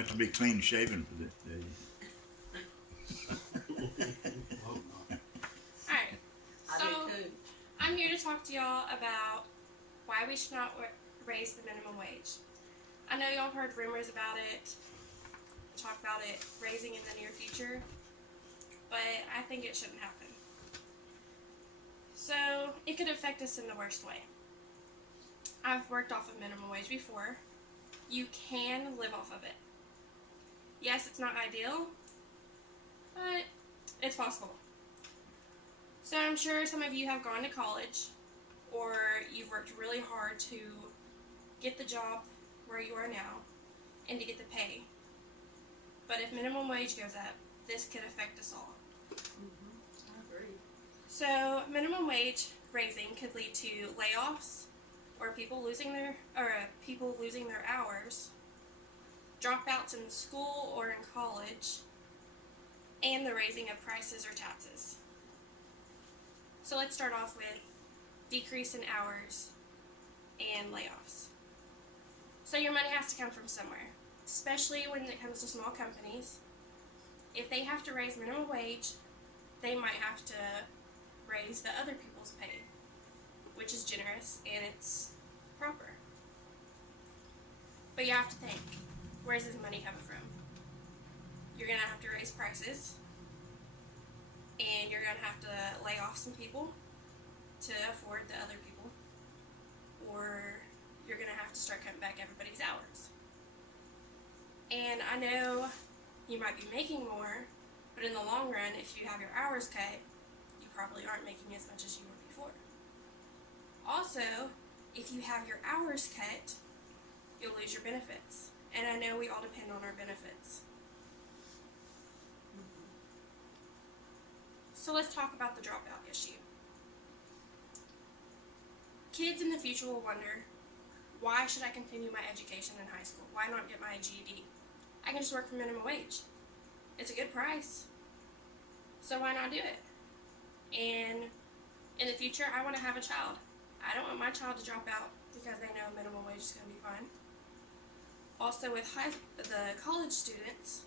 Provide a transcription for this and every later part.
have to be clean shaven for this day. Alright, I so do too. I'm here to talk to y'all about why we should not raise the minimum wage. I know y'all heard rumors about it, talk about it raising in the near future, but I think it shouldn't happen. So, it could affect us in the worst way. I've worked off of minimum wage before. You can live off of it. Yes, it's not ideal, but it's possible. So I'm sure some of you have gone to college, or you've worked really hard to get the job where you are now and to get the pay. But if minimum wage goes up, this could affect us all. I agree. So minimum wage raising could lead to layoffs, or people losing their hours, dropouts in school or in college, and the raising of prices or taxes. So let's start off with decrease in hours and layoffs. So your money has to come from somewhere, especially when it comes to small companies. If they have to raise minimum wage, they might have to raise the other people's pay, which is generous and it's proper. But you have to think, where's this money coming from? You're going to have to raise prices, and you're going to have to lay off some people to afford the other people, or you're going to have to start cutting back everybody's hours. And I know you might be making more, but in the long run, if you have your hours cut, you probably aren't making as much as you were before. Also, if you have your hours cut, you'll lose your benefits. And I know we all depend on our benefits. So let's talk about the dropout issue. Kids in the future will wonder, why should I continue my education in high school? Why not get my GED? I can just work for minimum wage. It's a good price. So why not do it? And in the future, I want to have a child. I don't want my child to drop out because they know minimum wage is going to be fine. Also, with the college students,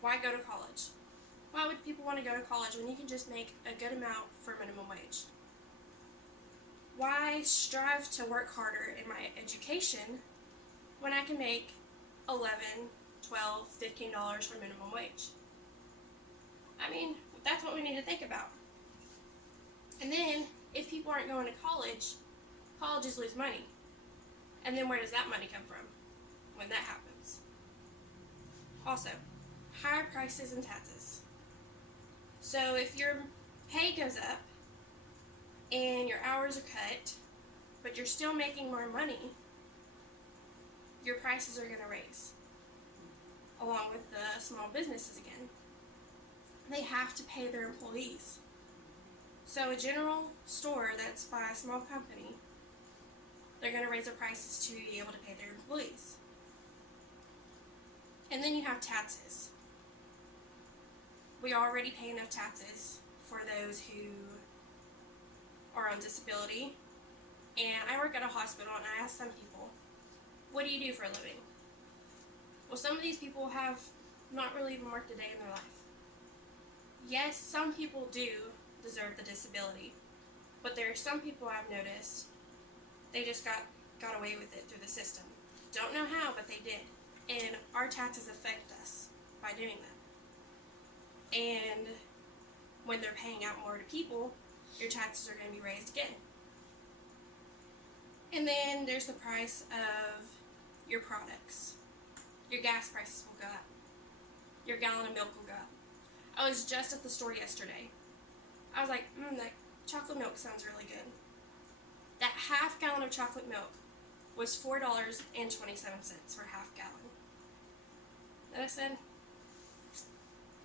why go to college? Why would people want to go to college when you can just make a good amount for minimum wage? Why strive to work harder in my education when I can make $11, $12, $15 for minimum wage? I mean, that's what we need to think about. And then, if people aren't going to college, colleges lose money. And then where does that money come from when that happens? Also, higher prices and taxes. So if your pay goes up and your hours are cut, but you're still making more money, your prices are going to raise. Along with the small businesses again. They have to pay their employees. So a general store that's by a small company, they're going to raise their prices to be able to pay their employees. And then you have taxes. We already pay enough taxes for those who are on disability. And I work at a hospital, and I ask some people, what do you do for a living? Well, some of these people have not really even worked a day in their life. Yes, some people do deserve the disability, but there are some people I've noticed, they just got away with it through the system. Don't know how, but they did. And our taxes affect us by doing that. And when they're paying out more to people, your taxes are going to be raised again. And then there's the price of your products. Your gas prices will go up. Your gallon of milk will go up. I was just at the store yesterday. I was like, that chocolate milk sounds really good. That half gallon of chocolate milk was $4.27 for half gallon. And I said,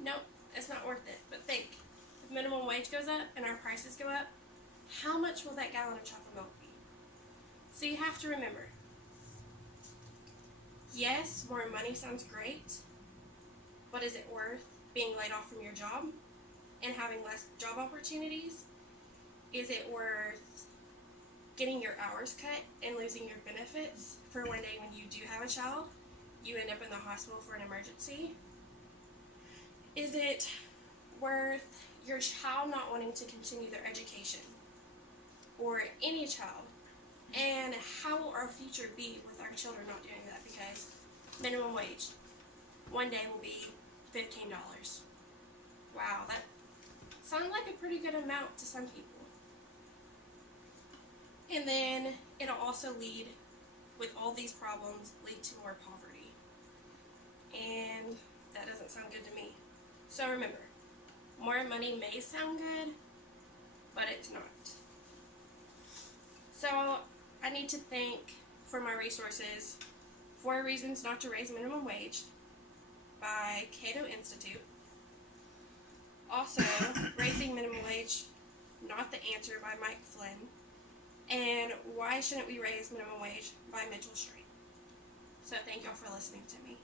nope, it's not worth it. But think, if minimum wage goes up and our prices go up, how much will that gallon of chocolate milk be? So you have to remember, yes, more money sounds great, but is it worth being laid off from your job and having less job opportunities? Is it worth getting your hours cut and losing your benefits for one day when you do have a child? you end up in the hospital for an emergency? Is it worth your child not wanting to continue their education? Or any child? And how will our future be with our children not doing that? Because minimum wage one day will be $15. Wow, that sounds like a pretty good amount to some people. And then it'll also lead, with all these problems, lead to more poverty. And that doesn't sound good to me. So remember, more money may sound good, but it's not. So I need to thank for my resources 4 Reasons Not to Raise Minimum Wage by Cato Institute. Also, Raising Minimum Wage, Not the Answer by Mike Flynn. And Why Shouldn't We Raise Minimum Wage by Mitchell Straight. So thank y'all for listening to me.